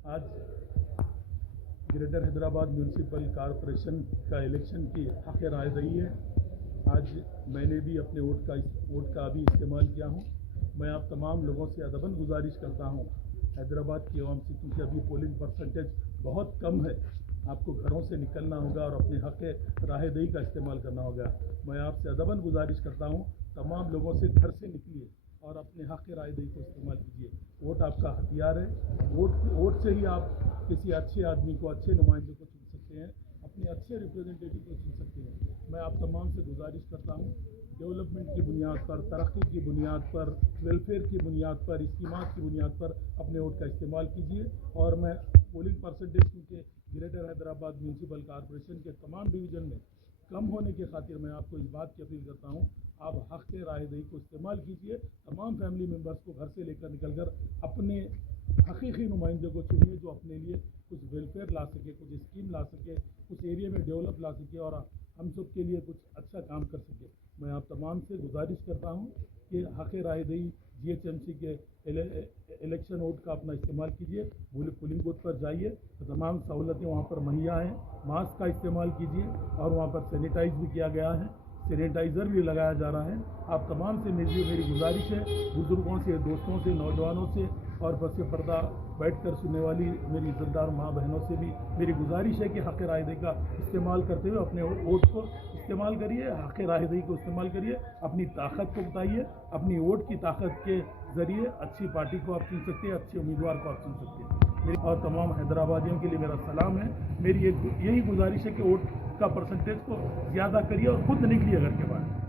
आज greater Hyderabad municipal corporation का election की हक़ राय रही है। आज मैंने भी अपने वोट का अभी इस्तेमाल किया हूँ। मैं आप तमाम लोगों से अदबन गुजारिश करता हूँ, हैदराबाद की आवाम से, क्योंकि अभी पोलिंग परसेंटेज बहुत कम है, आपको घरों से निकलना होगा और अपने हक़ राहदही का इस्तेमाल करना होगा। मैं आपसे अदबन गुजारिश करता हूँ, तमाम लोगों से घर से निकलिए और अपने हक़ राहदही को इस्तेमाल कीजिए। वोट आपका हथियार है। वोट से ही आप किसी अच्छे आदमी को, अच्छे नुमाइंदे को चुन सकते हैं, अपने अच्छे रिप्रेजेंटेटिव को चुन सकते हैं। मैं आप तमाम से गुजारिश करता हूँ, डेवलपमेंट की बुनियाद पर, तरक्की की बुनियाद पर, वेलफेयर की बुनियाद पर, स्कीमात की बुनियाद पर अपने वोट का इस्तेमाल कीजिए। और मैं पोलिंग परसेंटेज क्योंकि ग्रेटर हैदराबाद म्यूनसिपल कॉरपोरेशन के तमाम डिवीज़न में कम होने के खातिर मैं आपको इस बात की अपील करता हूँ, आप हक़ राहदही को इस्तेमाल कीजिए। तमाम फैमिली मेम्बर्स को घर से लेकर निकलकर अपने हकीकी नुमाइंदे को चुनिए, जो अपने लिए कुछ वेलफेयर ला सके, कुछ स्कीम ला सके, कुछ एरिया में डेवलप ला सके और हम सब के लिए कुछ अच्छा काम कर सके। मैं आप तमाम से गुजारिश करता हूँ कि हक़ राहदही GHMC के इलेक्शन वोट का अपना इस्तेमाल कीजिए। पोलिंग बूथ पर जाइए तो तमाम सहूलतें वहाँ पर मुहैया हैं। मास्क का इस्तेमाल कीजिए और वहाँ पर सैनिटाइज भी किया गया है, सैनिटाइज़र भी लगाया जा रहा है। आप तमाम से मेरी गुजारिश है, बुज़ुर्गों से, दोस्तों से, नौजवानों से और बस पर्दा बैठकर सुनने वाली मेरी इज़्ज़तदार माँ बहनों से भी मेरी गुजारिश है कि हक़ राहदही का इस्तेमाल करते हुए अपने वोट को इस्तेमाल करिए, हक़ राहदही को इस्तेमाल करिए, अपनी ताकत को बताइए। अपनी वोट की ताकत के ज़रिए अच्छी पार्टी को आप चुन सकते हैं, अच्छे उम्मीदवार को आप चुन सकते हैं। और तमाम हैदराबादियों के लिए मेरा सलाम है। मेरी यही गुजारिश है कि वोट का परसेंटेज को ज़्यादा करिए और खुद निकलिए घर के बाहर।